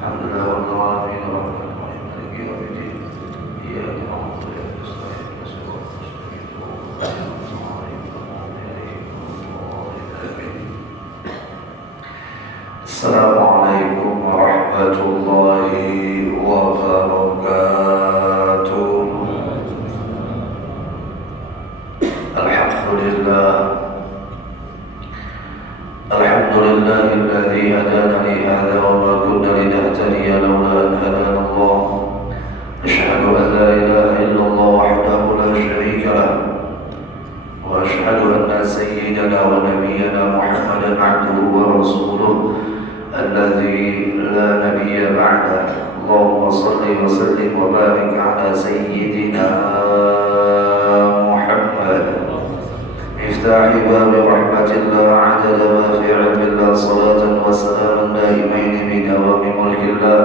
الحمد لله رب العالمين الرحمن الرحيم مالك يوم الدين إياك نعبد وإياك نستعين اهدنا الصراط المستقيم صراط الذين أنعمت عليهم غير المغضوب عليهم ولا الضالين. السلام عليكم ورحمة الله وبركاته. الحمد لله الذي هدانا لهذا وما كنا لنهتدي لولا أن هدانا الله. أشهد أن لا إله إلا الله وحده لا شريك له، وأشهد أن سيدنا ونبينا محمدا عبده ورسوله الذي لا نبي بعده. اللهم صل وسلم وبارك على سيدنا محمد مفتاح باب رحمة الله عدد ما في علم الله، صلاة وسلاما دائمين بدوام ملك الله،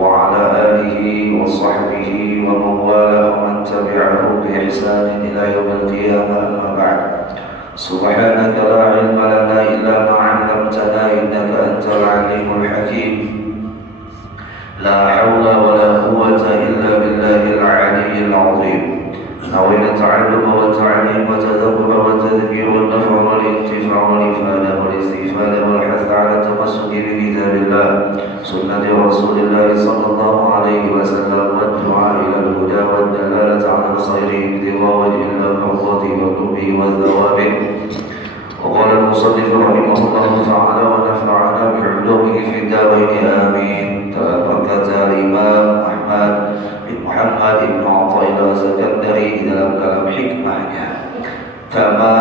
وعلى آله وصحبه ومن والاه ومن تبعهم بإحسان إلى يوم القيامة. أما بعد، سبحانك لا علم لنا إلا ما علمتنا إنك أنت العليم الحكيم. لا حول ولا قوة إلا بالله العلي العظيم. نوينا التعلم والتعليم والتدبر والتذكير والنفع والانتفاع والإفادة والاستفادة والحث على التمسك بكتاب الله سنة رسول الله صلى الله عليه وسلم، والدعاء إلى الهدى والدلالة على الخير ابتغاء وجه الله مرضاته وقربه والثواب. وقال المصنف رحمه الله تعالى ونفعنا بعلومه في الدارين آمين. تبارك الإمام أحمد bin Muhammad bin Athaillah Sakandari dalam kalam hikmahnya, kama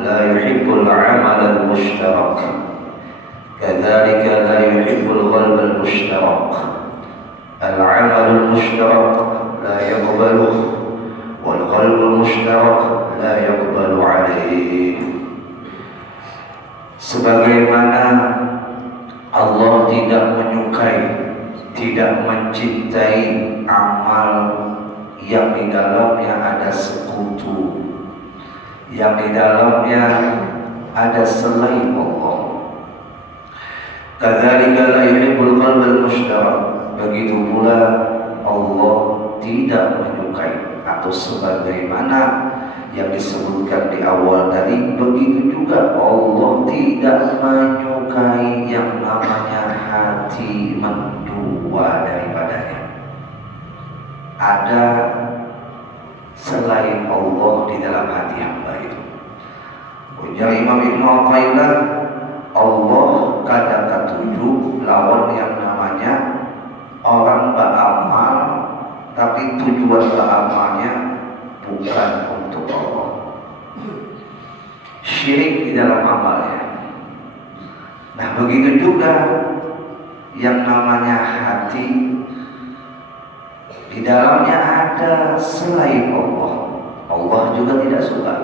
la yuhibbul amal al-mushtarak kadzalika la yuhibbul qalb al-mushtarak. Al-amal al-mushtarak la yaqbaluh wal qalb al-mushtarak la yaqbalu alayh. Sebagaimana Allah tidak menyukai, tidak mencintai amal yang di dalamnya ada sekutu, yang di dalamnya ada selain Allah. Kadzalika la yuhibbul qalb al-mushtarak. Begitu pula Allah tidak menyukai, atau sebagaimana yang disebutkan di awal tadi, begitu juga Allah tidak menyukai yang namanya hati mendua daripadanya. Ada selain Allah di dalam hati hamba itu. Ujar Imam Ibn Athaillah, Allah kadang ketujuh lawan yang namanya orang beramal, tapi tujuan beramalnya bukan untuk Allah. Syirik di dalam amalnya. Nah, begitu juga yang namanya hati, di dalamnya ada selain Allah. Allah juga tidak suka.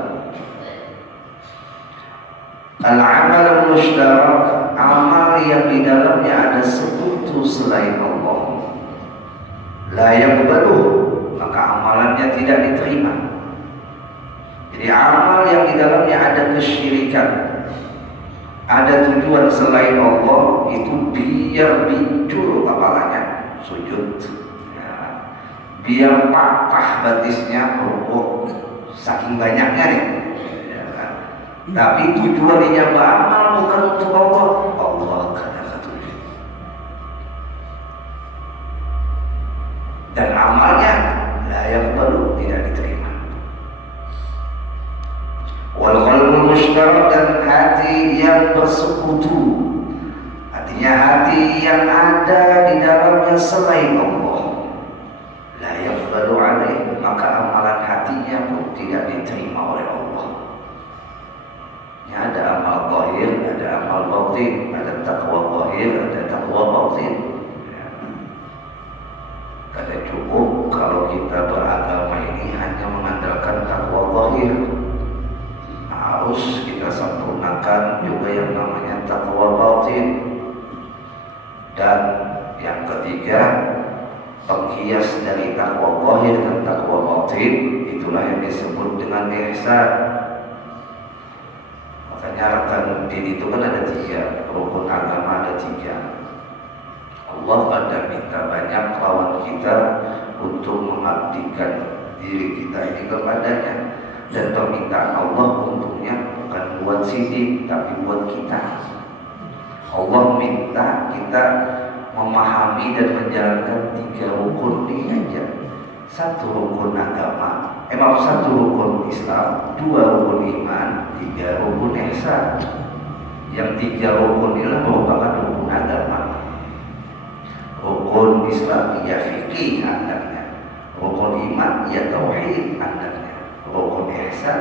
Al-amal al-mushtarak, amal yang di dalamnya ada sekutu selain Allah, la yaqbaluh, maka amalannya tidak diterima. Jadi amal yang di dalamnya ada kesyirikan, ada tujuan selain Allah, itu biar bincul kepalanya sujud, ya, biar patah batisnya rukuk saking banyaknya nih, ya kan? Tapi tujuannya beramal bukan untuk Allah, Allah kadang ketujuh. Dan amalnya layak baru tidak diterima. Wal qalbul mushtarak, dan hati yang bersekutu, artinya hati yang ada di dalamnya selain Allah, la yaqbalu alaih, maka amalan hatinya pun tidak diterima oleh Allah. Ya, ada amal zahir, ada amal batin, ada taqwa zahir, ada taqwa batin. Ya. Tidak cukup kalau kita beragama ini hanya mengandalkan taqwa zahir. Harus kita sempurnakan juga yang namanya taqwa batin. Dan yang ketiga, penghias dari taqwa zahir dan taqwa batin, itulah yang disebut dengan ihsan. Makanya arkan din itu kan ada tiga, rukun agama ada tiga. Allah kadang minta banyak lawan kita untuk mengabdikan diri kita ini kepadanya. Dan permintaan Allah untungnya bukan buat sini, tapi buat kita. Allah minta kita memahami dan menjalankan 3 rukun ini aja. 1 rukun agama, satu rukun Islam, 2 rukun iman, 3 rukun ihsan. Yang 3 rukun inilah merupakan rukun agama. Rukun Islam ya fikih anaknya, rukun iman ya tauhid anaknya, rukun ihsan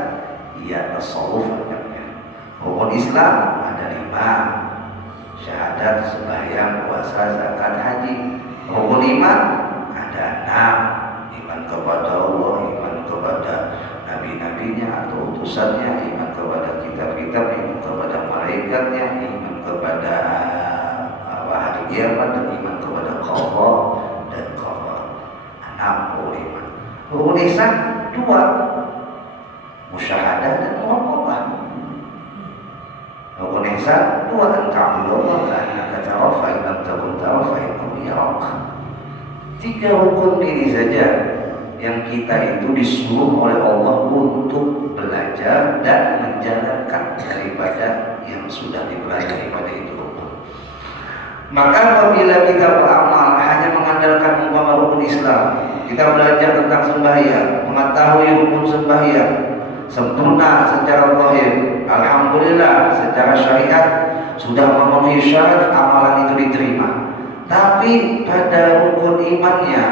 ya tasawuf anaknya. Rukun Islam ada 5, syahadat, sembahyang, puasa, zakat, haji. Rukun iman ada 6, iman kepada Allah, iman kepada nabi-nabinya atau utusannya, iman kepada kitab-kitab, iman kepada malaikatnya, iman kepada hari kiamat, dan iman kepada qada dan qadar. 6 rukun iman. Rukun ihsan 2, musyahadah dan muraqabah. Rukun ihsan 2, ta'budullaha ka'annaka tarahu fa in lam takun tarahu fa innahu yarak. 3 rukun ini saja yang kita itu disuruh oleh Allah untuk belajar dan menjalankan daripada yang sudah dipelajari pada itu. Maka apabila kita beramal hanya mengandalkan umpama rukun Islam, kita belajar tentang sembahyang, mengetahui rukun sembahyang sempurna secara zahir, alhamdulillah secara syariat sudah memenuhi syarat amalan itu diterima. Tapi pada rukun imannya,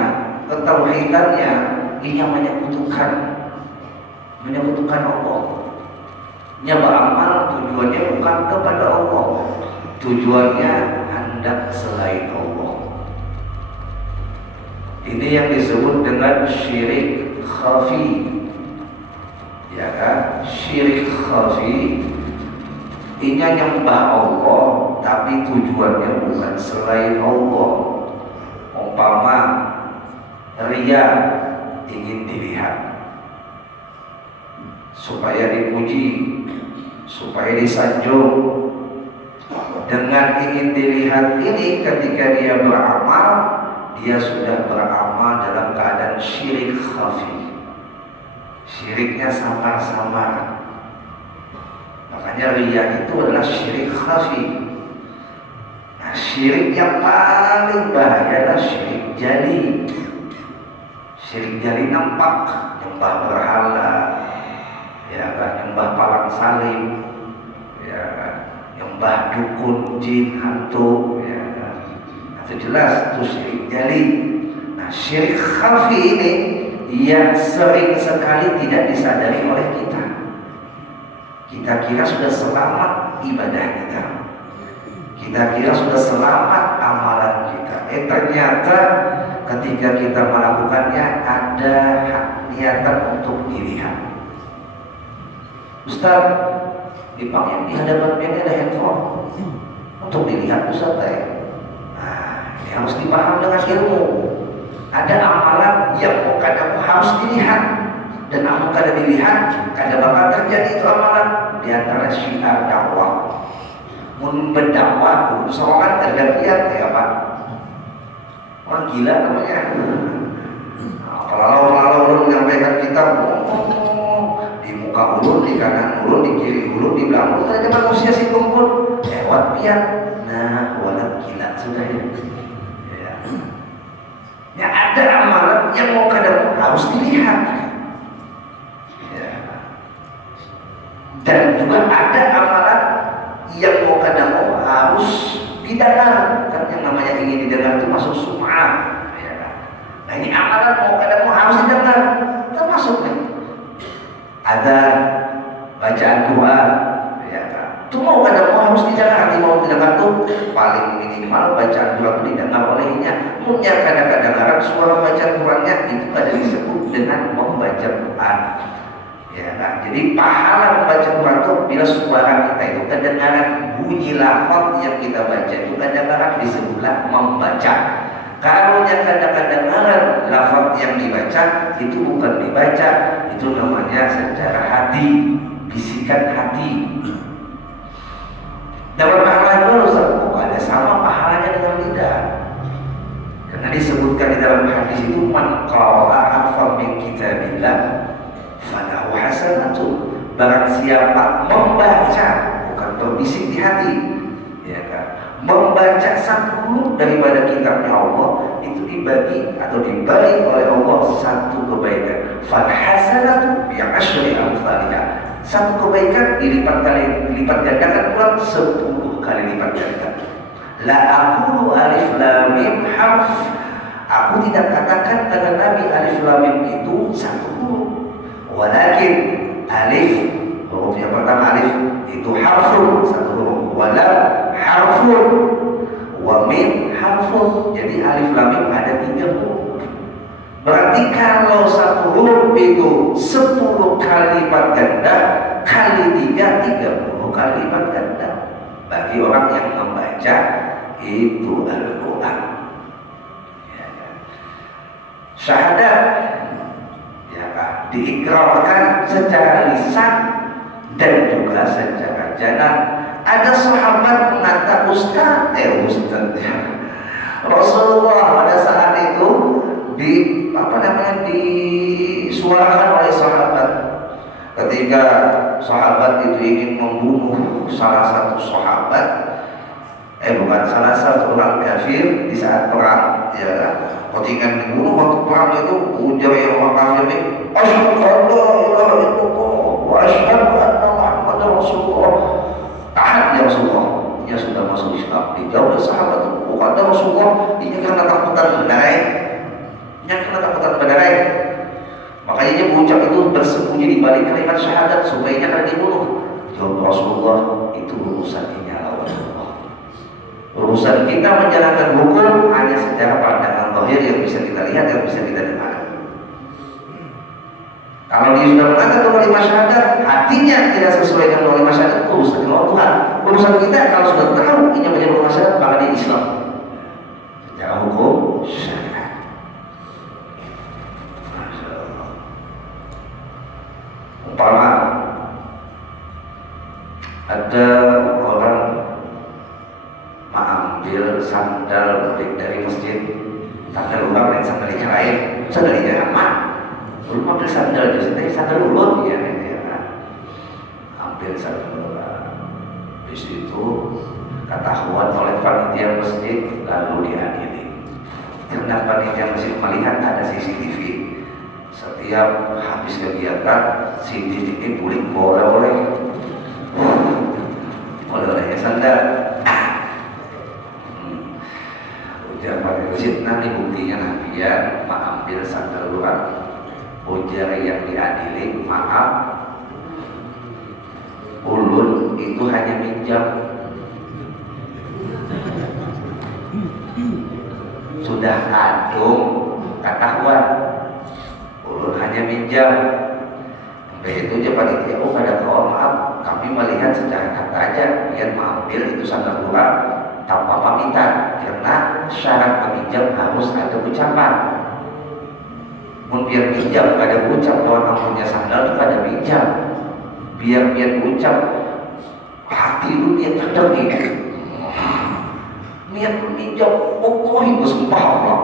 ketauhidannya, ia menyekutukan Allah. Ia beramal tujuannya bukan kepada Allah, tujuannya hendak selain Allah. Ini yang disebut dengan syirik khafi. Ya kan? Syirik khafi ini nyembah Allah tapi tujuannya bukan selain Allah. Umpama ria, ingin dilihat supaya dipuji, supaya disanjung. Dengan ingin dilihat ini, ketika dia beramal, dia sudah beramal dalam keadaan syirik khafi. Syiriknya samar-samar. Makanya riya itu adalah syirik khafi. Nah, syirik yang paling bahaya adalah syirik jali. Syirik jali nampak, nyembah berhala, ya kan, nyembah palang salib, ya kan, nyembah dukun, jin, hantu, ya kan. Itu jelas itu syirik jali. Nah, syirik khafi ini yang sering sekali tidak disadari oleh kita. Kita kira sudah selamat ibadah kita, kita kira sudah selamat amalan kita. Ternyata ketika kita melakukannya ada niatan untuk dilihat. Ustaz, di hadapan ini ada handphone untuk dilihat Ustaz. Nah, ini harus dipaham dengan ilmu. Ada amalan yang kadang harus dilihat, dan amal kadang dilihat, kadang bakal terjadi itu amalan. Di antara syiar dakwah, mun berdakwah, soalnya tidak lihat ya Pak. Orang gila namanya. Kalau ulun menyampaikan kita, di muka ulun, di kanan ulun, di kiri ulun, di belakang ulun, ada manusia si kumpul lewat pian. Nah, walau gila sudah ya. Ya ada amalan yang mau kadang harus dilihat. Ya. Dan juga ada amalan yang mau kadang harus didengar. Kan yang namanya ingin didengar itu masuk sum'ah. Ya. Nah ini amalan mau kadang harus didengar. Termasuk nih. Ada bacaan doa. Ya. Itu mau kadang harus didengar. Nanti mau didengar tuh paling minimal bacaan doa itu didengar olehnya. Punya kadang-kadang suara bacaan Qurannya itu ada disebut dengan membaca Quran. Ya kan? Jadi pahala membaca Quran itu bila suara kita itu kedengaran bunyi lafaz yang kita baca itu kadang-kadang disebutlah membaca. Kalau yang kadang-kadang lafaz yang dibaca itu bukan dibaca, itu namanya secara hati, bisikan hati. Dapat pahala itu harus ada sama pahalanya dengan lidah. dalam hadis itu man qara'a harfan min kitabillah falahu hasanatu. Barang siapa membaca, bukan berbisik di hati, ya kan, membaca satu huruf daripada kitabnya Allah, itu dibagi atau dibagi oleh Allah satu kebaikan. Fal hasanatu bi asyri amsalha. Satu kebaikan dilipat gandakan pula 10 kali lipat ganda. La aqulu alif lam mim harf. Aku tidak katakan kata Nabi alif lam mim itu satu huruf. Walakin alif, huruf yang pertama alif itu harfun, satu huruf. Wa lam harfun, wa mim harfun. Jadi alif lam mim ada 3 huruf. Berarti kalau satu huruf itu 10 kali lipat ganda, kali 3, 30 kali lipat ganda. Bagi orang yang membaca itu Al-Quran, ya kan? Syahadat, ya kan, diikrarkan secara lisan dan juga secara janan. Ada sahabat mengatakan Ustaz Rasulullah pada saat itu disuarakan oleh sahabat ketika sahabat itu ingin membunuh salah satu sahabat, bukan salah satu orang kafir di saat perang, ya. Ketika dibunuh waktu perang itu ujar yang orang kafir ini, asyhadu an la ilaha illallah wa asyhadu anna Muhammadar Rasulullah. Tahan ya Rasulullah, dia sudah masuk Islam. Dijawab oleh sahabat, bukan Rasulullah, ini karena takutan benarai. Makanya dia mengucap itu bersembunyi di balik kalimat syahadat supaya jangan dibunuh. Jawab Rasulullah, itu urusannya Allah. Urusan kita menjalankan hukum hanya secara pandangan zahir yang bisa kita lihat, yang bisa kita dengar. Kalau dia sudah mengatakan kalimat syahadat, hatinya tidak sesuai dengan kalimat syahadat, urusan Tuhan. Urusan kita kalau sudah tahu ini menjadi kalimat syahadat, maka dia Islam secara hukum syariat. Umpama ada orang mengambil sandal dari masjid, sandal orang dan sandal yang lain, sandalnya aman. Belum ambil sandal justru sandal ulun, ya kan? Ambil sandal orang. Di situ ketahuan oleh panitia masjid, lalu diadili. Karena panitia masjid melihat ada CCTV. Setiap habis kegiatan, CCTV bulik oleh-olehnya sandal. Ujar pada masjid, nanti buktinya Nabi ya mengambil sandal luar. Ujar yang diadili, maaf, ulun itu hanya minjam. Sudah kadung ketahuan, ulun hanya minjam. Sampai itu aja panitia, pada kawan maaf, kami melihat secara kata aja dia mengambil itu sandal luar tanpa pamitan, karena syarat peminjam harus ada ucapan. Biar pinjam pada ucap bahwa punya sandal itu pada pinjam. Biar ucap hati itu dia terdengi. Niat pinjam, pokoknya bersumpah Allah.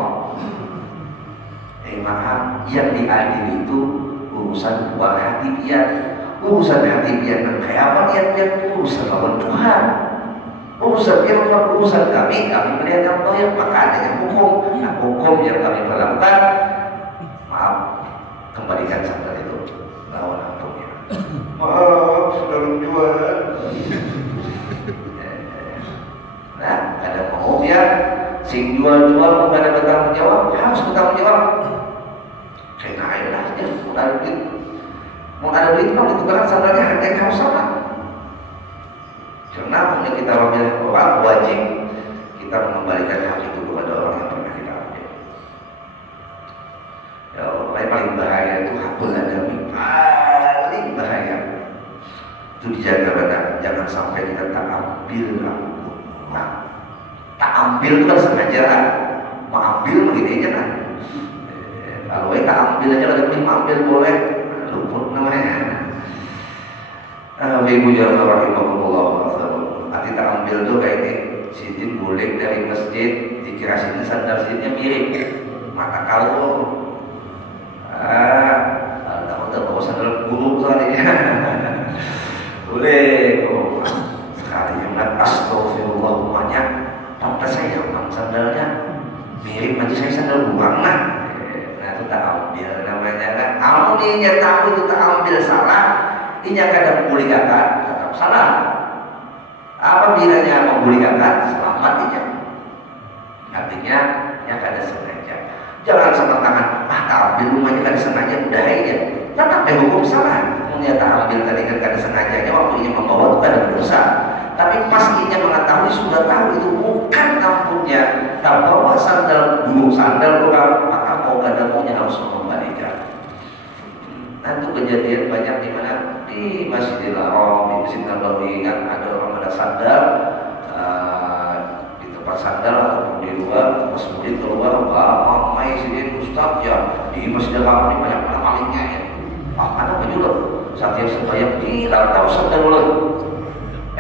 Maaf, yang diadili itu urusan buah hati pian. Urusan hati pian dan kayak apa niat urusan lawan Tuhan. Urusan dia bukan urusan kami melihat Allah yang maka adanya hukum. Nah, hukum yang kami melakukan, maaf, kembalikan sandal itu lawan ampunnya. Maaf, sudah menjual. Nah, ada mau ya, sing jual-jual bukan ada bertanggung jawab, harus bertanggung jawab. Saya naik lah, dia mau ada duit kalau ditukarkan sandalnya harga yang harus sama. Karena punya kita ambil orang wajib kita mengembalikan hak itu kepada orang yang pernah kita ambil. Ya Allah, yang paling bahaya itu hakul adami, paling bahaya itu dijaga benar, jangan sampai kita tak ambil orang. Tak ambil itu kan sengaja kan, mau ambil begini aja kan. Kalau tak ambil aja ada yang ambil boleh, luput namanya. Ibu jangan rahimahullah. Arti tak ambil tuh kayak ini, sidin boleh dari masjid, dikira sini sandal sidinnya mirip. mata kalau udah bawa sandal buruk soalnya. Boleh kok sekali yang astagfirullah umumnya tanpa saya bang sandalnya mirip aja saya sandal buang lah. Nah itu tak ambil namanya kan. Kamu nih tahu itu tak ambil salah, ini kadang boleh kakak tetap salah. Apa bedanya membuli kakak? Selamat aja. Artinya yang kada sengaja. Jangan sama tangan, tak ambil rumahnya kada sengaja, udah aja. Tetap hukum salah. Punya tak ambil tadi kan kada sengajanya, waktu ini membawa itu kada berdosa. Tapi pas ini mengetahui sudah tahu itu bukan amputnya, tak bawa sandal dulu sandal orang, maka mau kada maunya harus mengembalikan. Nah itu kejadian banyak di mana di Masjidil Haram, di Masjid Nabawi kan ada orang ada sandal di tempat sandal ataupun di luar, pas kemudian keluar, mamai sini Ustaz ya di Masjidil Haram ini banyak malingnya ya. Ada apa juga? Setiap sembahyang bilang tahu sandal ulang.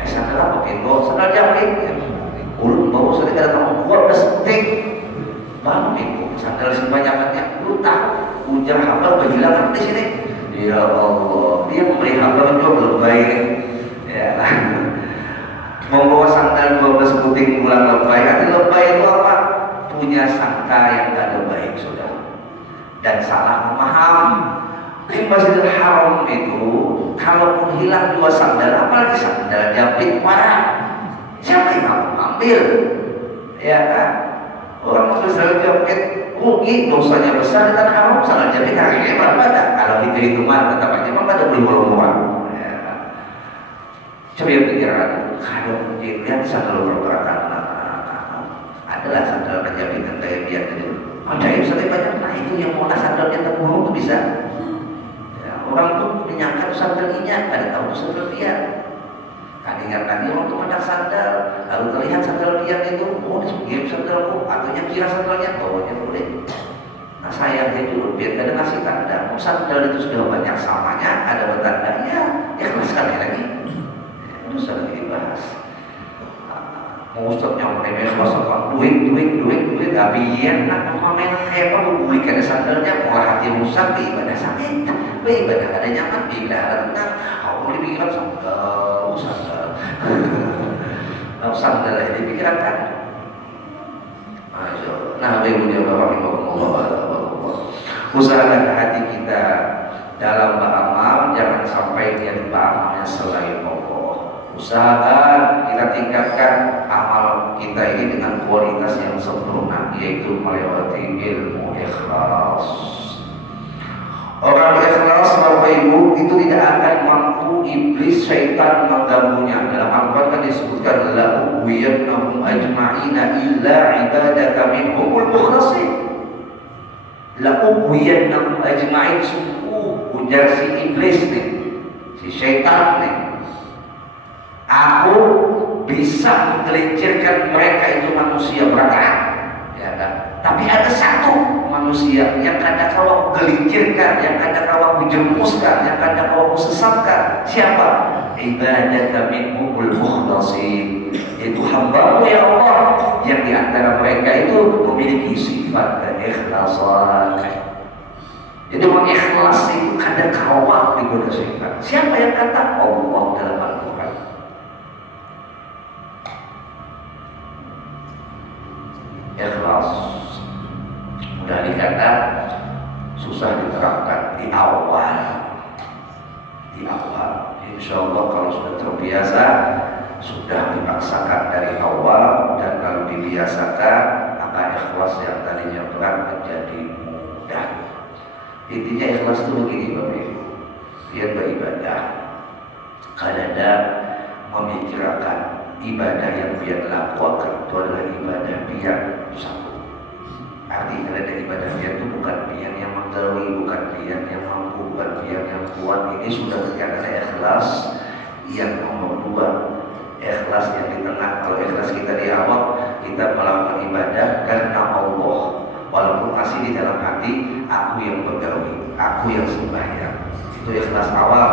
Sandal apa pintu? Sandal jepit. Ulun bawa sering ada kamu buat detik. Bang pintu sandal sembayangannya. Lu tahu ujar hafal kehilangan di sini. Ya Allah, dia memberi hafal juga lebay. Ya lah. Membawa sandal 12 puting bulan lebay. Arti lebay itu apa? Punya sangka yang tidak baik sudah. Dan salah memaham. Di Masjidil Haram itu kalaupun hilang dua sandal, apalagi sandal jepit marah, siapa yang ambil? Ya kan? Orang ambil sandal jepit rugi, dosanya besar di tanah haram. Sandal jepit harganya berapa? Kalau hitung-hitungan tetap aja memang ada beli orang. Ya kan? Coba yang pikirkan, kalau lihat sandal pergerakan adalah sandal jepit yang kayak biar itu. Ajaib sekali banyak. Nah itu yang mau sandalnya terburuk itu bisa. Orang tuh menyangka sandalnya, ada tahu sandal dia. Kan ingat lagi orang tuh ada sandal, lalu terlihat sandal dia itu, oh dia sandalku, atau yang kira sandalnya, bawanya boleh. Nah sayangnya dulu biar ada ngasih tanda, sandal itu sudah banyak samanya, ada tandanya, ya kelas sekali lagi. Itu sudah dibahas. Mau Ustaz yang menemui masalah duit, tapi iya nak pemain kayak apa membelikan sandalnya, malah hati rusak, ibadah sakit. Ibadah ada nyaman, ibadah ada tenang. Aku boleh pikiran sandal. Sandal ini pikiran kan. Masya Allah. Nah, ibu dia usahakan hati kita dalam beramal, jangan sampai niat beramalnya selain Allah. Usahakan kita tingkatkan amal kita ini dengan kualitas yang sempurna, yaitu melewati ilmu ikhlas. Orang ikhlas Bapak Ibu itu tidak akan mampu iblis syaitan mengganggunya. Dalam Al-Quran kan disebutkan la uwiyannahum ajma'ina illa ibadaka minhumul mukhlasin. La uwiyannahum ajma'in, sungguh ujar si iblis nih, si syaitan nih, aku bisa menggelincirkan mereka itu manusia berkah, ya kan? Tapi ada satu manusia yang kadang kau gelincirkan, yang kadang kau jerumuskan, yang kadang kau sesatkan. Siapa? Ibadaka minhumul mukhlasin, yaitu hamba-Mu ya Allah, yang diantara mereka itu memiliki sifat keikhlasan. Jadi mengikhlas itu kadang kau digoda syaitan. Siapa yang kata? Allah dalam Al-Quran. Ikhlas mudah dikata, susah diterapkan di awal. Insya Allah kalau sudah terbiasa, sudah dipaksakan dari awal, dan kalau dibiasakan, maka ikhlas yang tadinya berat menjadi mudah. Intinya ikhlas itu begini Bapak Ibu, dia beribadah kadang memikirkan ibadah yang dia lakukan itu adalah ibadah dia satu. Artinya ada ibadah dia itu bukan dia yang menggawi, bukan dia yang mampu, bukan dia yang kuat. Ini sudah terkadang ikhlas yang nomor dua. Ikhlas yang di tengah. Kalau ikhlas kita di awal, kita melakukan ibadah karena Allah, walaupun masih di dalam hati aku yang bergawi, aku yang sembahyang. Itu ikhlas awal.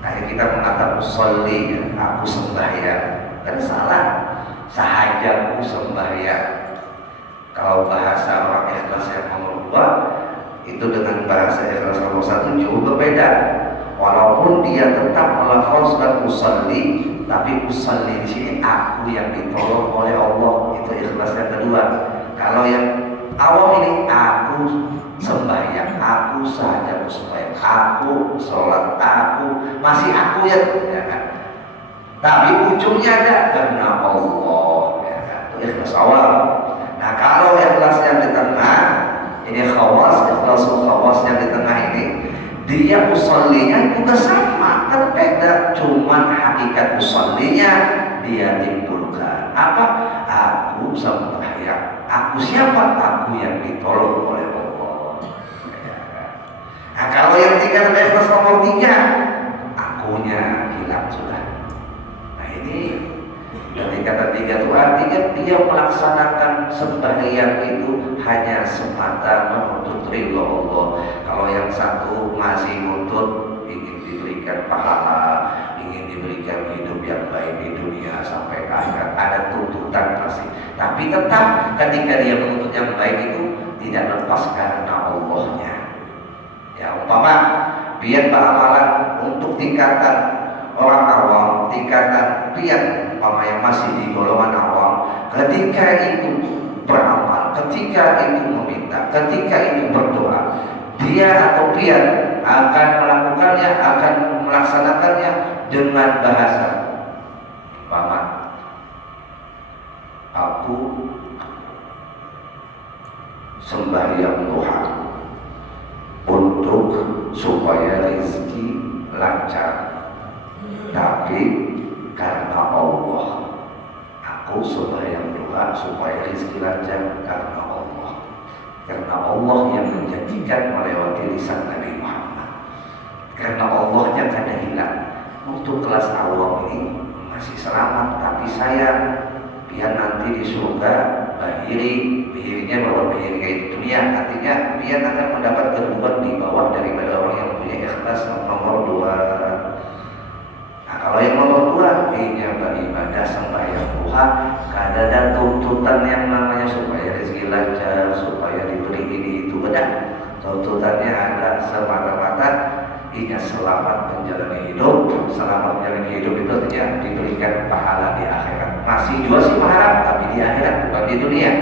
Akhirnya kita mengatakan sholli, aku sembahyang. Kan salah, sahajaku sembahyang. Kalau bahasa orang ikhlas yang nomor 2 itu dengan bahasa ikhlas nomor 1 jauh berbeda. Walaupun dia tetap melafazkan usalli, tapi usalli di sini aku yang ditolong oleh Allah, itu ikhlas yang kedua. Kalau yang awam ini aku sembahyang, aku saja sembahyang, aku sholat, aku masih aku ya kan? Tapi ujungnya ada karena Allah, ya kan? Itu ikhlas awal. Nah kalau ikhlas yang di tengah ini khawas, ikhlasul khawas yang di tengah ini dia usallinya juga sama, kan beda, cuman hakikat usallinya dia timbulkan apa? Aku sembahyang, aku siapa? Aku yang ditolong oleh Allah. Nah kalau yang tiga ikhlas nomor 3 akunya hilang sudah. Nah ini dari kata 3 itu artinya dia melaksanakan sembahyang itu hanya semata menuntut ridho Allah. Kalau yang satu masih menuntut ingin diberikan pahala, ingin diberikan hidup yang baik di dunia sampai akhirat, ada tuntutan pasti. Tapi tetap ketika dia menuntut yang baik itu tidak lepas karena Allahnya. Ya umpama biar beramalan untuk tingkatan orang awam, tingkatan pian umpama yang masih di golongan awam, ketika itu beramal, ketika itu meminta, ketika itu berdoa, dia atau pian akan melakukannya, akan melaksanakannya dengan bahasa umpama aku sembahyang duha untuk supaya rezeki lancar, tapi karena Allah. Aku sembahyang doa supaya rezeki lancar karena Allah. Karena Allah yang menjanjikan melewati lisan Nabi Muhammad. Karena Allahnya kada hilang. Untuk kelas awam ini masih selamat, tapi sayang biar nanti di surga bahirinya bahwa bahiri itu dunia, artinya dia akan mendapat kedudukan di bawah daripada orang yang punya ikhlas nomor 2. Nah kalau yang nomor 2 ini beribadah sembahyang duha, kada ada tuntutan yang namanya supaya rezeki lancar, supaya diberi ini itu, beda. Tuntutannya ada semata-mata ia selamat menjalani hidup. Selamat menjalani hidup itu artinya diberikan pahala di akhirat. Masih juga sih berharap, tapi di akhirat bukan di dunia.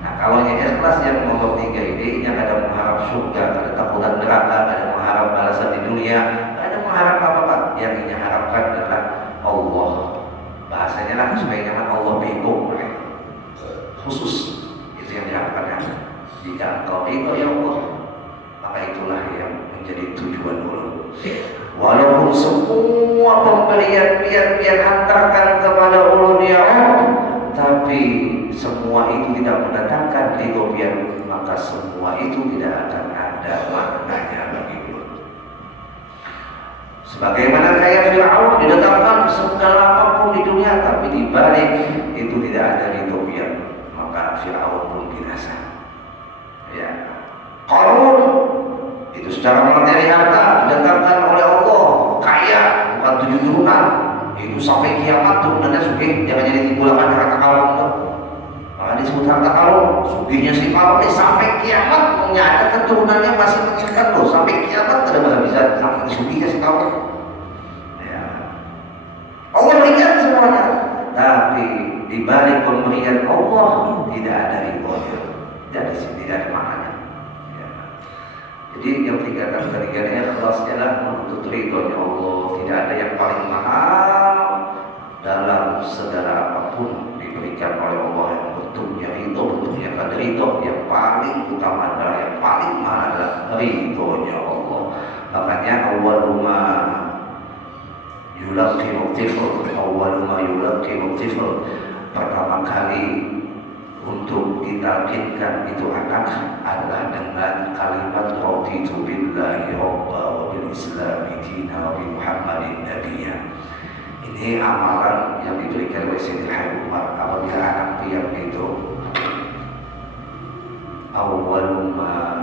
Nah kalau yang ikhlas yang nomor 3 ini yang ada mengharap surga, ada takutan neraka, ada mengharap balasan di dunia, ada mengharap apa-apa. Yang ini harapkan adalah Allah. Bahasanya lah supaya nyaman, Allah bingung khusus itu yang diharapkan. Jika engkau itu ya Allah, maka itulah yang menjadi tujuan ulun. Walaupun semua pemberian biar hantarkan kepada ulun ya Allah, tapi semua itu tidak mendatangkan ridho biar, maka semua itu tidak akan ada maknanya bagi ulun. Sebagaimana kayak Fir'aun didatangkan segala apapun di dunia, tapi di balik itu tidak ada ridho biar, maka Fir'aun pun binasa. Ya, Qarun itu secara materi harta didatangkan oleh Allah, kaya, bukan 7 turunan, itu sampai kiamat turunannya sugih, jangan jadi timbulakan harta karun. Maka disebut harta karun, sugihnya si Qarun ini sampai kiamat, punya ada keturunannya masih menginginkan loh, sampai kiamat tidak bisa sampai sugihnya si Qarun. Ya. Allah berikan semuanya, tapi di balik pemberian Allah tidak ada ridhonya, tidak ada maknanya. Jadi yang tiga-tiganya ikhlasnya adalah menuntut ridhonya Allah. Tidak ada yang paling mahal dalam segala apapun diberikan oleh Allah yang bentuknya ridho, bentuknya kada ridho. Yang paling utama adalah, yang paling mahal adalah ridhonya Allah. Makanya awwaluma yulaqinu tifl, awwaluma yulaqinu tifl, pertama kali untuk ditalkinkan itu anak adalah dengan kalimat raditu billahi rabba wa bil islami dina wa bi muhammadin nabiyya. Ini amalan yang diberikan oleh Sayyidil Habib Umar apabila anak pian itu awaluma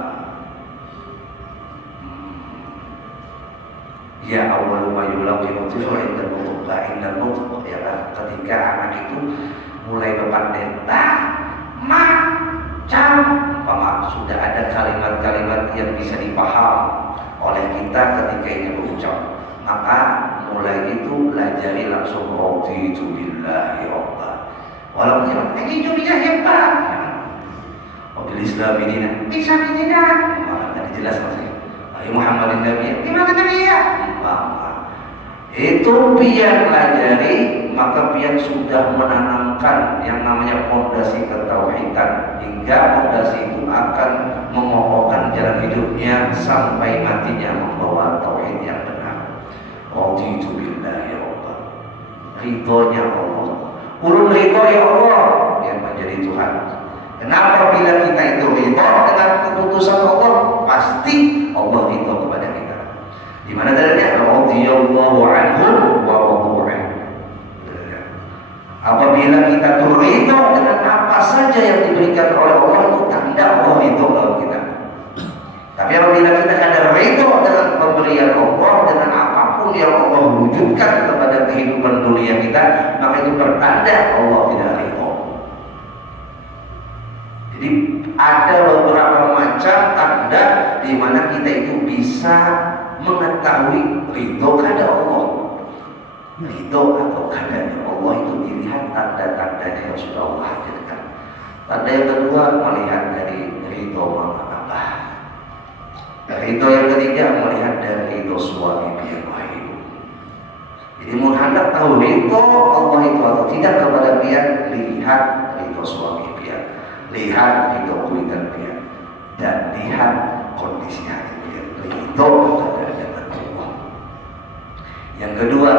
yulaqinu tifl indal mutqa indal mutqa, ya ketika anak itu mulai berpandai ma ada kalimat-kalimat yang bisa dipaham oleh kita ketika ini berucap. Maka mulai itu pelajari langsung raditu billahi rabba. Walaupun ini juga hebat. Wabil Islam ini bisa ini dah. Tadi jelas maksudnya. Muhammadin Nabi. Gimana Nabi ya? Itu pian pelajari, maka pian sudah menanamkan yang namanya fondasi ketauhidan, hingga fondasi itu akan mengokohkan jalan hidupnya sampai matinya membawa tauhid yang benar. Raditu billahi rabba. Ridhonya Allah. Ulun ridho ya Allah yang menjadi Tuhan. Kenapa bila kita itu ridho dengan keputusan Allah, pasti Allah ridho kepada kita. Di mana dalilnya? Radhiyallahu anhu wa radu anhu. Apabila kita ridho dengan apa saja yang diberikan oleh Allah, itu tanda Allah ridho kepada kita. Tapi apabila kita ada ridho dengan pemberian Allah, dengan apapun yang Allah wujudkan kepada kehidupan dunia kita, maka itu pertanda Allah tidak ridho. Jadi ada beberapa macam tanda di mana kita itu bisa mengetahui ridho kepada Allah. Ridho atau keadaan Allah itu dilihat tanda-tandanya yang sudah Allah hadirkan. Tanda yang kedua melihat dari ridho mama abah. Ridho yang ketiga melihat dari ridho suami biar hidup. Jadi mau hendak tahu ridho Allah itu atau tidak kepada dia, lihat ridho suami biar, lihat ridho kuitan biar, dan lihat kondisi hati biar. Ridho kepada Allah. Yang kedua,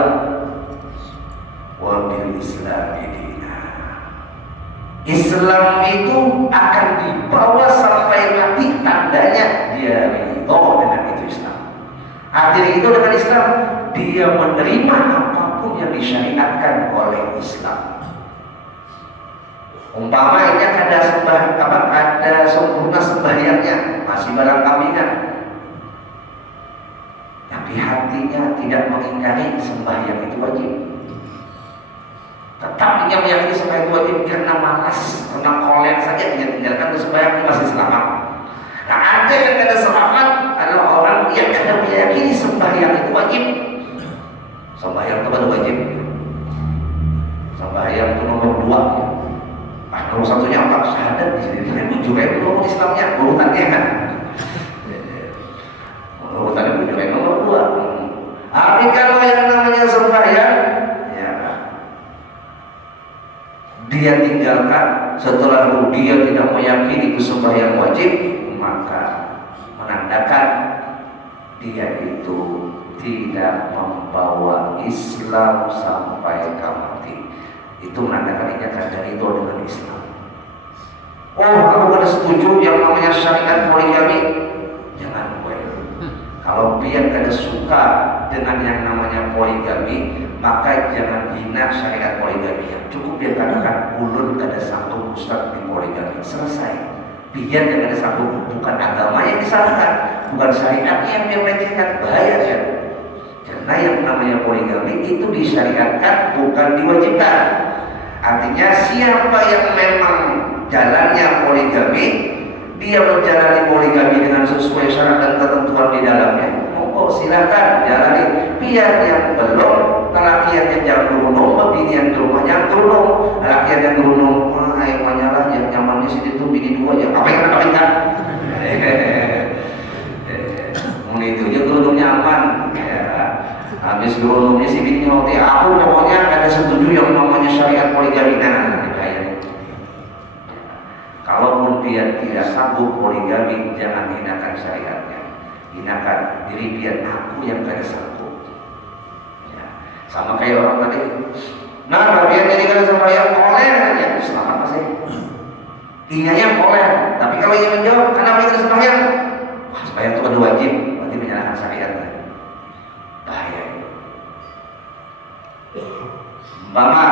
wabil Islami dina. Islam itu akan dibawa sampai mati, tandanya dia ridho dengan itu Islam. Artinya itu dengan Islam dia menerima apapun yang disyariatkan oleh Islam. Umpamanya ada sempurna sembahyangnya, masih barang kambingan, tapi hatinya tidak mengingkari sembahyang itu wajib. Tetap dia meyakini sembahyang itu wajib karena malas, karena kolek saja dia tinggalkan itu sembahyang itu masih selamat. Nah, ada yang tidak selamat adalah orang yang tidak meyakini sembahyang itu wajib. Sembahyang itu wajib. Sembahyang itu nomor 2. Nomor satunya apa? Syahadat di sini. Itu juga itu nomor Islamnya, urutannya kan. Urutannya juga nomor 2. Tapi kalau yang namanya sembahyang, ya, dia tinggalkan, setelah itu dia tidak meyakini itu sembahyang wajib, maka menandakan dia itu tidak membawa Islam sampai ke mati. Itu menandakan dia tidak ridho dengan Islam. Oh, aku tidak setuju yang namanya syariat poligami. Jangan gue. Kalau biar tidak suka dengan yang namanya poligami, maka jangan hina syariat poligami. Cukup dia katakan ulun kada sanggup ustaz di poligami, selesai. Biar yang kada sanggup, bukan agama yang disalahkan, bukan syariatnya yang dia melecehkan, bahaya ya. Karena yang namanya poligami itu disyariatkan, bukan diwajibkan. Artinya siapa yang memang jalannya poligami, dia menjalani poligami dengan sesuai syarat dan ketentuan di dalamnya, monggo silakan jalani. Biar yang belum, lelakian yang jangan gerunung, bini yang di rumahnya gerunung, lelakian yang gerunung, yang manyalah yang nyaman di sini tuh bini 2 ya, apa yang kena kan? Itu aja gerunungnya aman. Habis gerunungnya si bini nyoti, aku pokoknya ada setuju yang namanya syariat poligami. Nah, bahaya. Kalaupun dia tidak sanggup poligami, jangan hinakan syariatnya, hinakan diri dia. Aku yang tidak sanggup. Ya. Sama kayak orang tadi. Nah, biar jadi kada sembahyang koleh aja, selamat masih. Inyanya koleh, tapi kalau ingin menjawab, kenapa tidak sembahyang? Wah, sembahyang itu kan wajib, berarti menyalahkan syariatnya. Bahaya. Umpama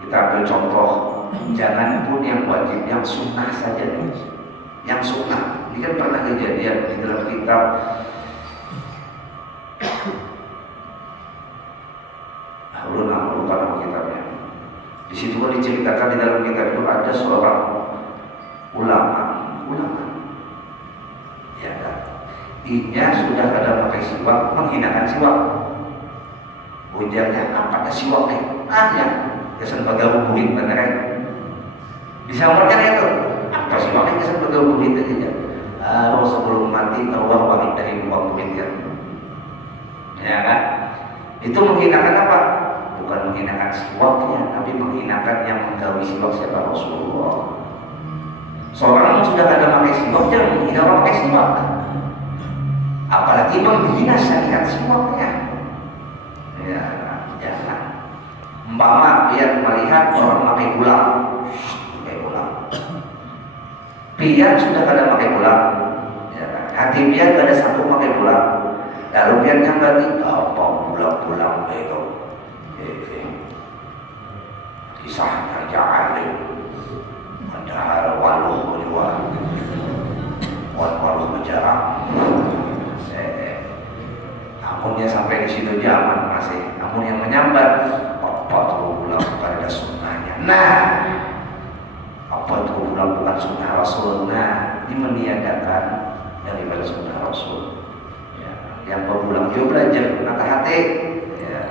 kita ambil contoh, jangan pun yang wajib, yang sunnah saja nih. Yang sunnah, ini kan pernah kejadian di dalam kitab lupa nama kitabnya. Di situ kan diceritakan di dalam kitab itu ada seorang ulama, ya kan? Inya sudah pada pakai siwak, menghinakan siwak. Ujarnya apa ada siwak nih? Ya, kesan bagau buhit beneran. Disampaikan itu, apa siwak nih kesan bagau buhit aja. Sebelum mati keluar wangi dari lubang buhit ya kan? Itu menghinakan apa? Bukan menghinakan siwaknya, tapi menghinakan yang menggawi siwak siapa? Rasulullah. Seorang yang sudah ada pakai siwak jangan menghina orang pakai siwak, apalagi menghina syariat siwaknya. Ya, jangan. Umpama dia melihat orang pakai gula, pian sudah ada pakai gula, ya, hati pian ada satu pakai gula, lalu pian yang berarti apa pulang itu, kisahnya jangan ada waluh juga, waluh menjarah. Namun yang sampai di situ zaman masih, namun yang menyambat apa tuh pulang bukan ada sunnahnya. Nah, apa tuh pulang bukan sunnah Rasul. Nah, ini meniadakan daripada sunnah Rasul. Ya, yang berpulang juga belajar kata hati. Ya,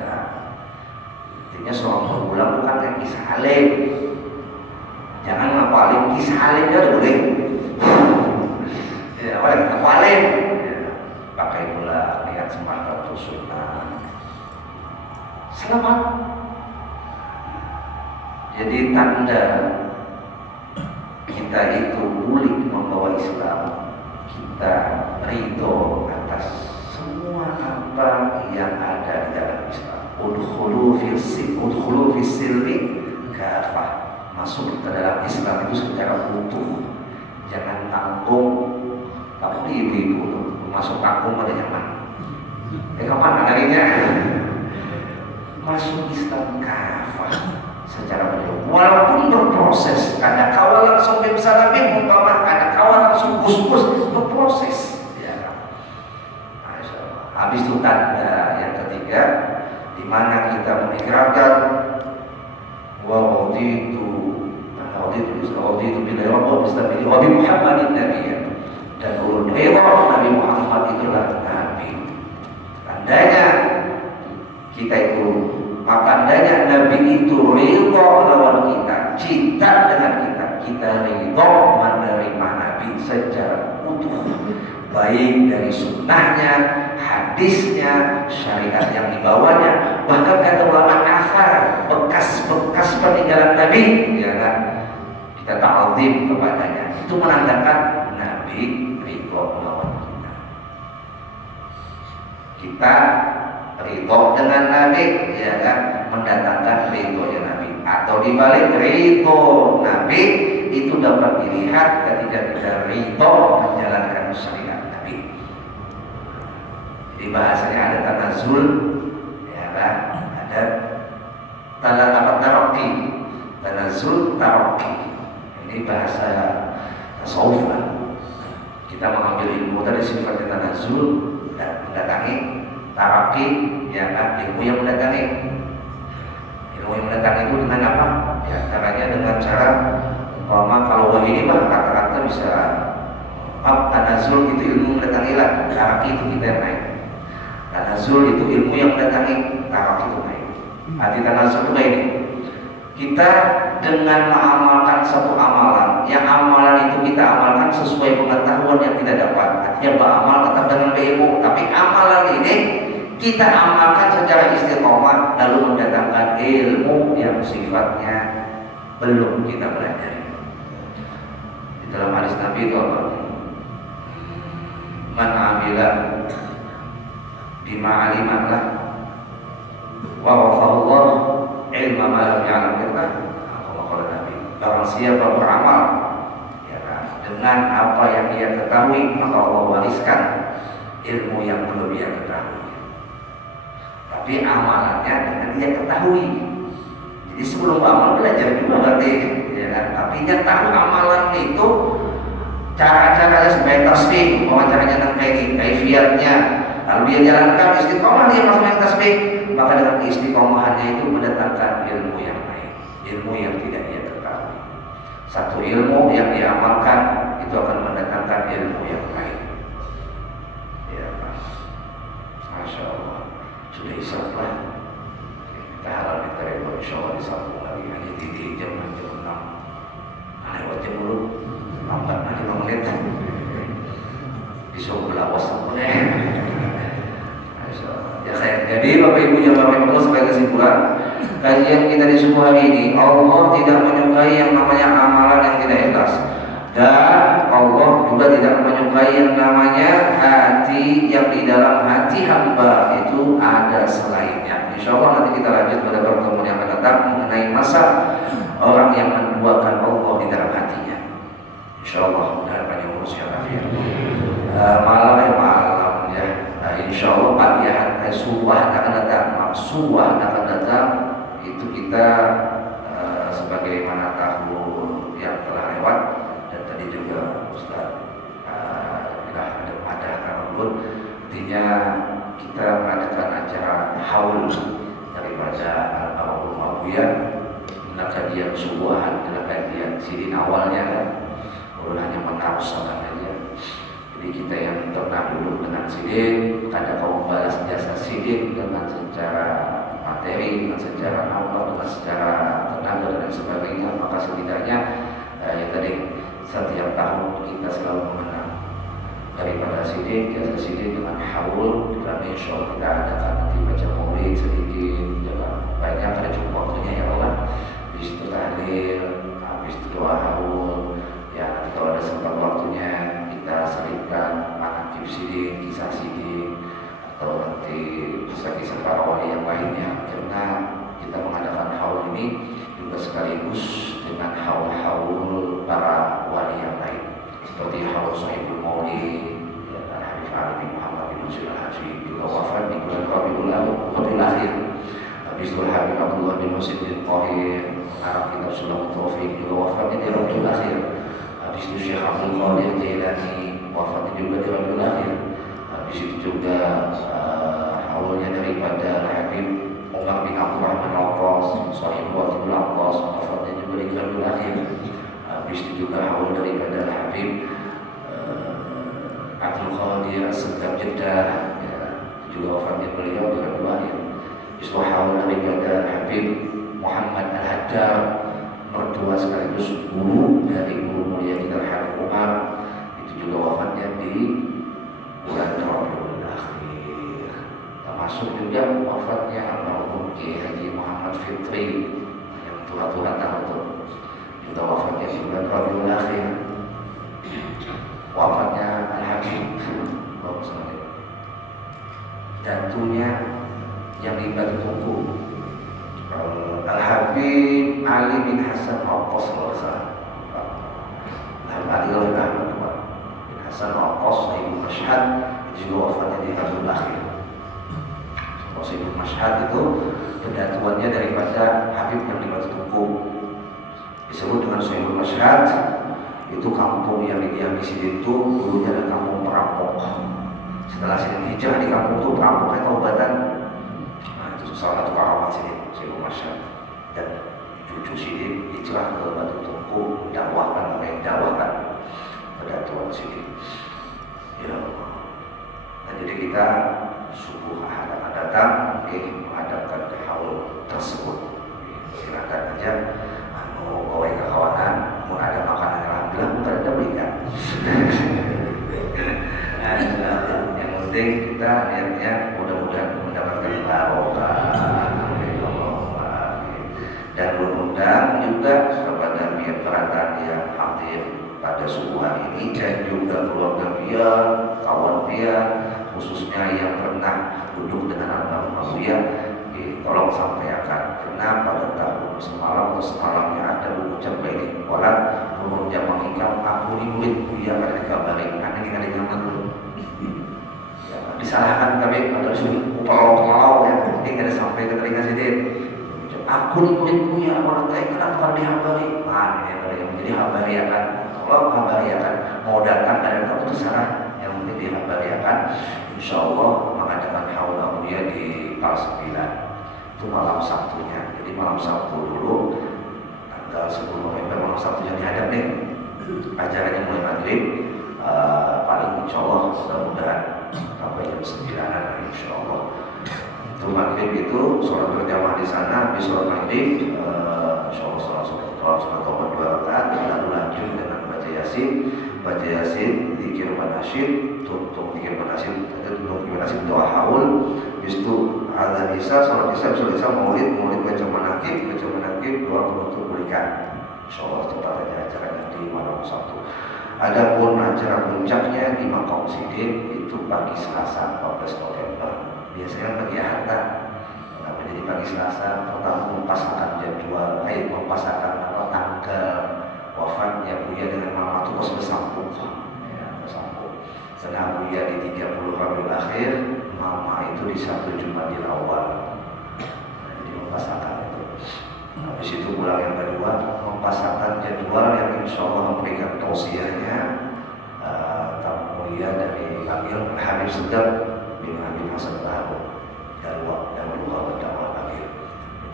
intinya seorang berpulang bukan kayak kisah alim. Jangan ngapalin kisah alim aja boleh. Ya, boleh ngapalin. Pakai pula lihat semata sunnah. Selamat. Jadi tanda kita itu bulik membawa Islam, kita ridho atas semua apa yang ada di dalam Islam. Udkhulu fis silmi kafah. Masuk ke dalam Islam itu secara utuh. Jangan tanggung. Kamu ibu-ibu masuk kampung pada nyaman. Kapan larinya? Masuk Islam kafah secara betul. Walaupun berproses, ada kawal langsung bimsalabim, umpama ada kawal langsung gus-gus berproses. Ya. Masya Allah. Habis itu tanda yang ketiga, di mana kita mengikrarkan wa raditu billahi rabban wa bi Muhammadin nabiyyan. Dan ulul ridha Nabi Muhammad itulah Nabi. Tandanya kita itu, tandanya Nabi itu ridha lawan kita, cinta dengan kita ridha menerima Nabi secara utuh, baik dari sunnahnya, hadisnya, syariat yang dibawanya, bahkan kata ulama asar, bekas peninggalan Nabi, ya kan? Kita ta'zim kepadanya. Itu menandakan Nabi ridho melawan kita. Kita ridho dengan Nabi, ya kan, mendatangkan ridhonya Nabi. Atau dibalik, ridho Nabi itu dapat dilihat ketika kita ridho menjalankan syariat Nabi. Jadi bahasanya ada tanazul, ya kan, ada tarakki, tanazul tarakki. Ini bahasa tasawuf. Kita mengambil ilmu dari sifatnya tanazul dan mendatangi tarakki, ya kan, ilmu yang mendatangi. Ilmu yang mendatangi itu dengan apa? Ya, caranya dengan cara umpama kalau wahyu ini mah kata-kata bisa tanazul itu ilmu mendatangi lah, tarakki itu kita yang naik. Tanazul itu ilmu yang mendatangi, tarakki itu naik. Arti tanazul itu kayak ini. Kita dengan mengamalkan satu amalan, yang amalan itu kita amalkan sesuai pengetahuan yang kita dapat. Artinya beramal tetap dengan berilmu, tapi amalan ini kita amalkan secara istiqomah, lalu mendatangkan ilmu yang sifatnya belum kita pelajari. Di dalam hadis Nabi itu apa? Man amila bima alimatlah wa wafahullah ilma ma lam ya'lam kita. Kalau Nabi, barang siapa beramal, ya kan, dengan apa yang dia ketahui, maka Allah wariskan ilmu yang belum dia ketahui. Tapi amalannya dengan dia ketahui. Jadi sebelum amal belajar juga berarti, ya kan. Tapi dia tahu amalan itu cara-caranya supaya tasbih, caranya dengan kaifiatnya. Lalu dia jalankan istiqomah, dia masuk yang tasbih, maka dengan istiqomahannya itu mendatangkan ilmu yang lain, ilmu yang tidak dia ketahui. Satu ilmu yang diamalkan itu akan mendatangkan ilmu yang lain. Ya, Masya Allah. Sudah isap lah. Kita harap kita itu insya Allah disambung lagi. Hanya di jam 6. Lewat jam dulu. Lambat nanti 5 menit. Disuruh belawas apa nih? Ya, jadi Bapak Ibu jamaah Allah, sebagai kesimpulan kajian kita di subuh hari ini, Allah tidak menyukai yang namanya amalan yang tidak ikhlas, dan Allah juga tidak menyukai yang namanya hati yang di dalam hati hamba itu ada selainnya. Insya Allah nanti kita lanjut pada pertemuan yang akan datang mengenai masa orang yang menduakan Allah di dalam hatinya. Insya Allah mudah-mudahan banyak urus yang malam ya. Insya Allah pagi subuh akan datang, itu kita sebagaimana tahu yang telah lewat, dan tadi juga Ustaz ada kawan, artinya kita mengadakan acara haul daripada Al-Bawul Mabuya, kajian subuhan adalah kajian sidin awalnya kan, hanya menaruh salam aja. Jadi kita yang pernah duduk dengan sidin, ada kaum balas jasa sidin dengan secara materi, dengan secara awal, dengan secara tenaga dan sebagainya, maka setidaknya ya tadi setiap tahun kita selalu mengenang daripada sidin, jasa sidin dengan haul. Dan insya Allah kita adakan nanti baca maulid sedikit, jangan banyak, ada cukup waktunya ya Allah. Habis itu tahlil, habis itu doa haul. Ya nanti kalau ada sempat waktunya kita selipkan manaqib sidin, kisah sidin, atau nanti kisah-kisah para wali yang lainnya, karena kita mengadakan haul ini juga sekaligus dengan haul-haul para wali yang lain, seperti haul Sahibul Maulid ya, Al-Habib Ali bin Muhammad bin Husain Al-Haji juga wafat di bulan Rabiul Akhir. Habis itu Habib Abdullah bin Husain bin Qahir pengarang kitab Sulam Taufik juga wafatnya di Rabiul Akhir. Habis itu Syekh Abdul Qadir Jailani wafatnya juga di Rabiul Akhir. Habis itu juga haulnya daripada Habib Umar bin Abdurrahman Al-Qas, Sahib Waqidul Al-Qas, wafatnya juga di Rabiul Akhir. Habis itu juga haul daripada Habib Abdul Qadir As-Segaf Jeddah ya, juga wafatnya beliau di Rabiul Akhir. Itu haul daripada Habib Muhammad Al-Haddar, mertua sekaligus guru dari guru mulia kita Habib Umar, itu juga wafatnya di bulan Rabiul Akhir. Termasuk juga wafatnya almarhum Kiai Haji Muhammad Fitri yang tua-tua tahu juga wafatnya di bulan Rabiul Akhir. Wafatnya Al-Habib jantunya yang di Batu Tungku, Al-Habib Ali bin Hasan Al-Qas, Al-Habib Ali bin Hasan Al-Qas Ibnu Mashhad itu juga wafatnya di Rabiul Akhir. Ibnu Mashhad itu pendatuannya daripada Habib yang di Batu Tungku, disebut dengan Ibnu Mashhad. Itu kampung yang didiami sidin itu dulunya ada kampung perampok. Setelah sidin hijrah di kampung itu perampoknya taubatan. Nah, itu salah satu karamat sidin, Ibnu Mashhad. Dan cucu sidin hijrah ke Batu Tungku mendakwakan pendatuan sidin. Ya Allah. Nah, jadi kita subuh Ahad akan datang menghadapkan ke haul tersebut. Silakan aja bawa ke kawanan, mau ada makanan alhamdulillah, bukan ada belikan. Yang penting kita niatnya mudah-mudahan mendapatkan barokah. Dan berundang juga kepada pihak perantara yang hadir pada subuh hari ini, dan juga keluarga pihak, kawan pihak, khususnya yang pernah duduk dengan almarhum Mabuya, tolong sampaikan, karena pada tahun semalam atau semalamnya ada mengucap baik orang menurut jamaah hikam, aku ini murid Buya ada dikabarin, ada yang dulu ya, disalahkan kami pada sudah upau ya, ini ada sampai ke telinga sidin. Aku ini murid Buya, orang tanya kenapa dihabari? Ini ada yang menjadi habariakan. Kalau habariakan mau datang ada yang terserah, yang penting dihabariakan. Insya Allah mengadakan haul Buya di Al 9. Itu malam Sabtunya. Jadi malam Sabtu dulu tanggal 10 November malam Sabtu yang dihadap nih. Acaranya mulai maghrib, paling insya Allah mudah-mudahan sampai jam 9-an insya Allah. Untuk maghrib itu sholat berjamaah di sana, habis sholat maghrib, insya Allah sholat tobat 2 rakaat, lalu lanjut dengan baca yasin, zikir manasyid, tutup zikir manasyid, doa haul, habis itu azan isya, sholat isya, maulid baca manakib, doa penutup berikan. Insya Allah tepatnya acaranya di malam Sabtu. Adapun acara puncaknya di Maqam Sidin itu pagi Selasa 14 November. Biasanya pagi harta. Jadi pagi Selasa pertama mempasakan jadwal, mempasakan tanggal wafatnya Buya dengan Mama itu pas bersambung. Karena Buya di 30 Rabiul Akhir, Mama itu di 1 Jumadil Awal. Jadi mempasakan itu. Habis itu bulan yang kedua mempasakan jadwal yang insya Allah memberikan tausiahnya tamu mulia dari Amir Habib Sedap bin Habib Hasan Baru Darul Dakwah Amir.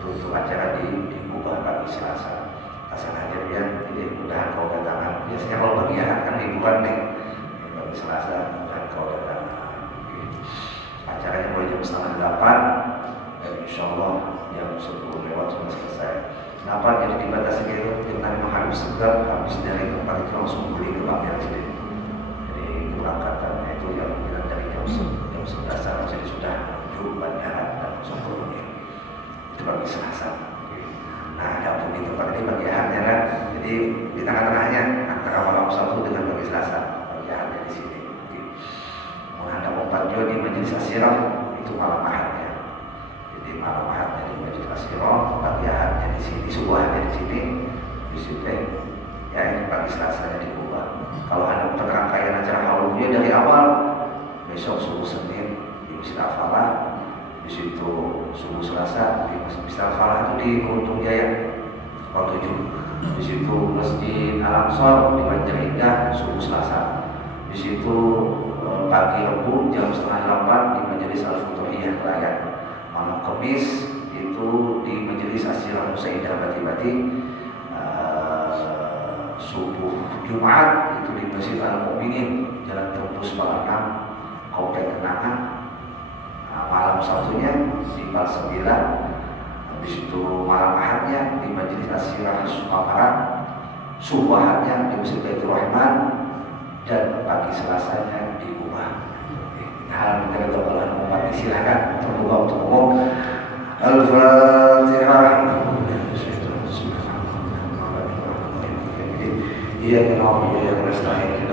Itu untuk acara di Kubah pagi Selasa. Kasih aja biar mudah-mudahan kau datangan. Biasanya kalau pagi hari kan liburan nih, pagi Selasa mudah-mudahan kau datangan. Acaranya mulai jam 7:30 dan insya Allah jam 10 lewat sudah selesai. Kenapa jadi dibatasi itu? Karena memang harus segera habis dari tempat itu langsung beli ke Bangil sini. Jadi keberangkatannya itu yang kita dari jam 11 jadi sudah menuju bandara dan langsung ke Bangil. Itu pagi Selasa. Nah, ada pun di tempat ini pagi harinya kan. Jadi di tengah-tengahnya antara malam Sabtu dengan pagi Selasa, pagi harinya di sini. Ada 4 juga di Majelis Asyirah itu malam ahadnya. Jadi malam ahadnya di Majelis Asyirah, pagi ahadnya di sini, subuhnya di sini, di situ ya ini pagi Selasanya di Kubah. Kalau ada rangkaian acara haulnya dari awal, besok subuh Senin di Masjid Al-Falah, di situ subuh Selasa di Masjid Al-Falah itu di Gunung Jaya, Kota 7. Di situ Masjid Al-Aqsa di Banjarindah subuh Selasa. Di situ pagi Rabu jam 7:30 di Majelis Al-Futuhiyah Klayan. Malam Kamis itu di Majelis Asyirah Nusaidah Bati-Bati. Subuh Jumat itu di Masjid Al-Mu'minin Jalan Tembus Palang 6 Komplek Kenangan. Malam Sabtunya di Pal 9. Habis itu malam Ahadnya di Majelis Asyirah Sumatera. Subuh Ahadnya di Masjid Baitur Rahman. Dan pagi Selasanya di rumah. Hal minta ketebalan umat silakan terbuka untuk umum. Al-Fatihah. Iya, kenal ya, nasta'in